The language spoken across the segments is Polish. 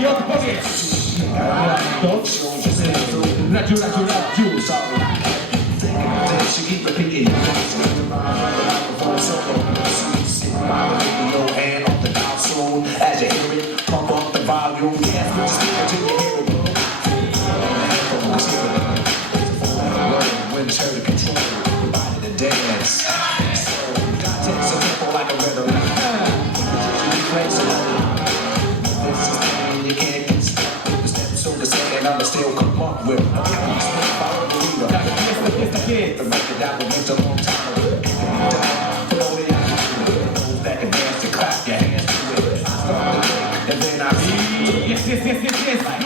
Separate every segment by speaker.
Speaker 1: I
Speaker 2: odpowiedź! To? Radziu, radziu, radziu! yes, yes, yes, yes.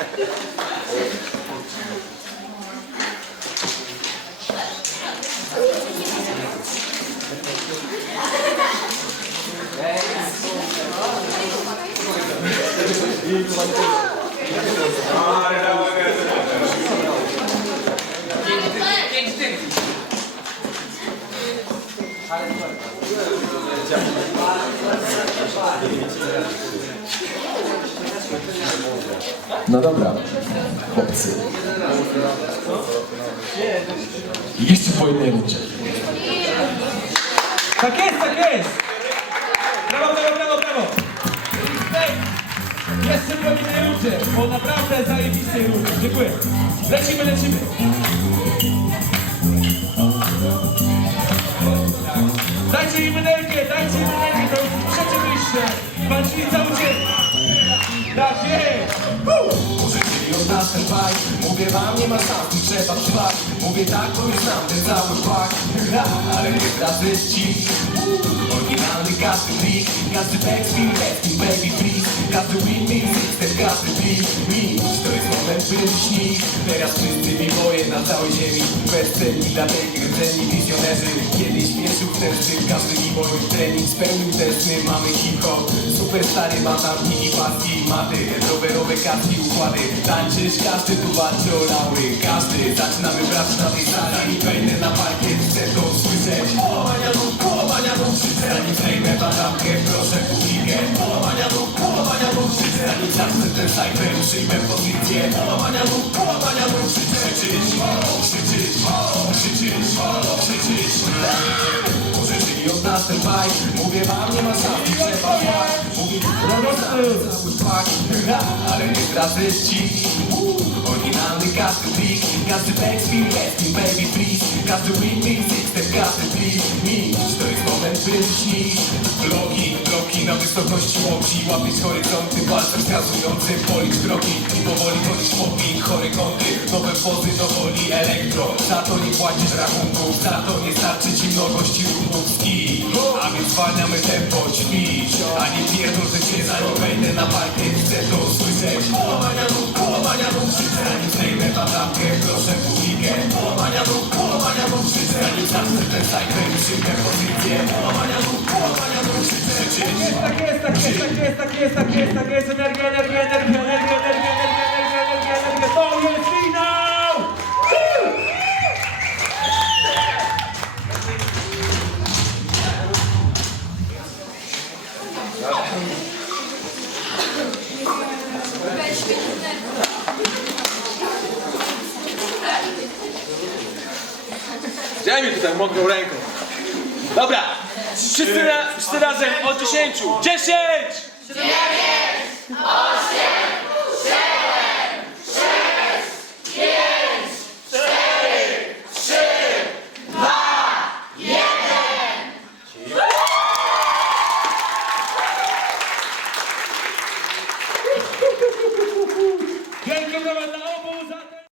Speaker 2: じゃあ。
Speaker 3: No dobra, chłopcy. Jeszcze po jednej rundzie.
Speaker 2: Tak jest, tak jest! Brawo, brawo, brawo, brawo! Jeszcze po jednej rundzie, po naprawdę zajebistej rundzie. Dziękuję. Lecimy, lecimy. Dajcie im energię, dajcie im energię, to już trzecie wyjście. Walczyli cały dzień. Tak jest!
Speaker 1: Bajk Mówię wam, nie ma szans, trzeba trwać Mówię tak, bo już znam ten cały fakt Ha, ale nie zdradzę ci Oryginalny każdy trik Każdy backspin, backspin, baby please. Każdy win, win, system, każdy beat Minus, to jest moment, by śnić. Teraz wszyscy boje na całej ziemi. Bezcenni dla tej rdzeni wizjonerzy. Kiedyś wierzył w ten styl, każdy mój trening spełnił te sny. Mamy hip-hop, super stary ma tam i paski Maty, rowerowe kaski, układy. Tańczysz, każdy tu walczy o laury Każdy, zaczynamy brać na tej sali. Wejdę na parkiet, chcę to usłyszeć. Połamania nóg, połamania nóg Krzyczę, zanim zdejmę batamkę, proszę publikę. Połamania nóg, połamania nóg Krzyczę, zanim zacznę ten cypher Przyjmę pozycję. Połamania nóg, połamania nóg Krzyczę, krzyczysz, krzyczysz, krzyczysz, krzyczysz. Może Mówię wam, nie ma szans, trzeba Mówię wam, cały Ha, Ale nie zdradzę ci. Oryginalny każdy trik. Każdy backspin, backspin, baby please. Każdy win, win, system, każdy beat. Minus, to jest moment, by śnić Bloki, bloki na wysokości łokci Łapiesz horyzonty, palcem wskazującym Policz drogi i powoli chodzisz po nich Horyzonty, nowe pozy do woli. Elektro Za to nie płacisz rachunków. Za to nie starczy ci mnogości więc zwalniamy tempo, ćwicz A nie pierdol, że cię wejdę na parkiet. Chcę to usłyszeć? Połamania nóg, połamania nóg Krzyczę, zanim zdejmę batamkę Proszę publikę Połamania nóg, połamania nóg Krzyczę, zanim zacznę ten cypher Przyjmę pozycję Połamania nóg, połamania nóg Krzyczę, krzyczeć
Speaker 2: Tak jest, tak jest, tak jest, tak jest, tak jest, tak jest, energia, energia, energia, energia, energia,
Speaker 4: Daj mi tutaj mokrą ręką. Dobra, wszyscy, ra, wszyscy razem od 10. 10! 9! 8!